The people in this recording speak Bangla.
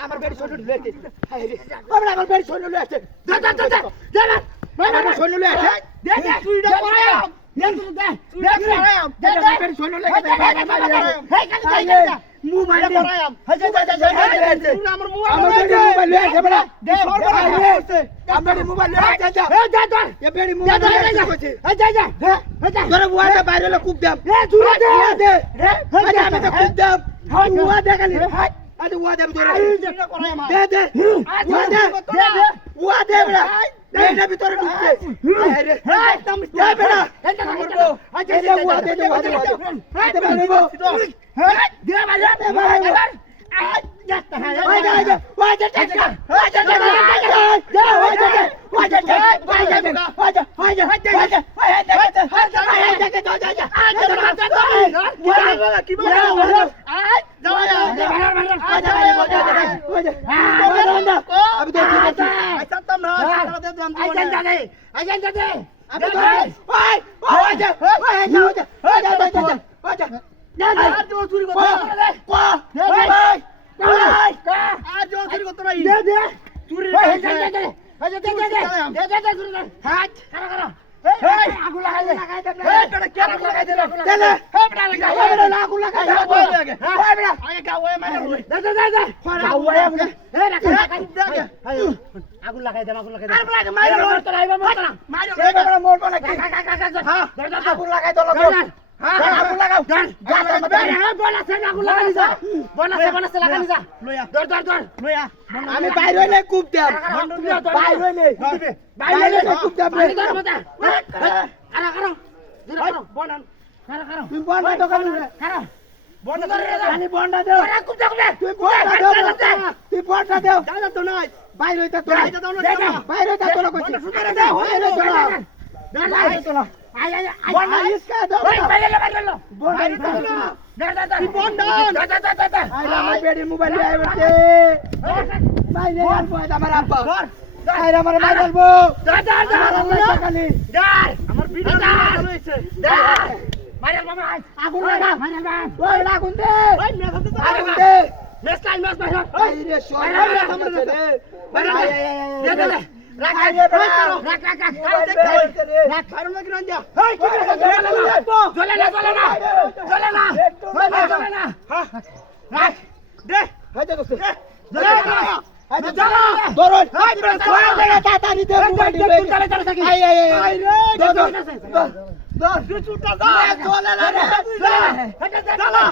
আমার বেড়ি শৈল লুয়েছে আমার বেড়ি শৈল লুয়েছে আমার শৈল লুয়েছে ভিতরে ঢুকছে আগুন লাগাই দে আগুন লাগাই দে আগুন লাগাই দে আগুন লাগাও আমি বাইরে হইলে কূপ দেব বাইরে হইলে কূপ দেব তুমি বন্ডা দোকান বন্ডা দেও তুই বন্ডা দেও বাইরে হইতে তো বাইরে হইতে তো বাইরে তো বন্ডা ইসকা দাও আমার বেডি মোবাইল দিয়ে আইছে বাইরে আর পয়দা আমার আব্বা আইরা আমার মাই বলবো আমার ভিডিও হইছে মাইরা মামা আগুন লাগা ওই আগুন দে আগুন দে মেস টাইম মেস ভাই এই রে সোনা রে দে দে রাখ কারণ লাগি রান যা এই কি করে জ্বলে না রাখ দে হাইতে দোস্ত জ্বলে না হাইতে জ্বলা দরল তাড়াতাড়ি দে মোবাইল দে আই রে দর চুটা দা জ্বলে না রে জ্বলা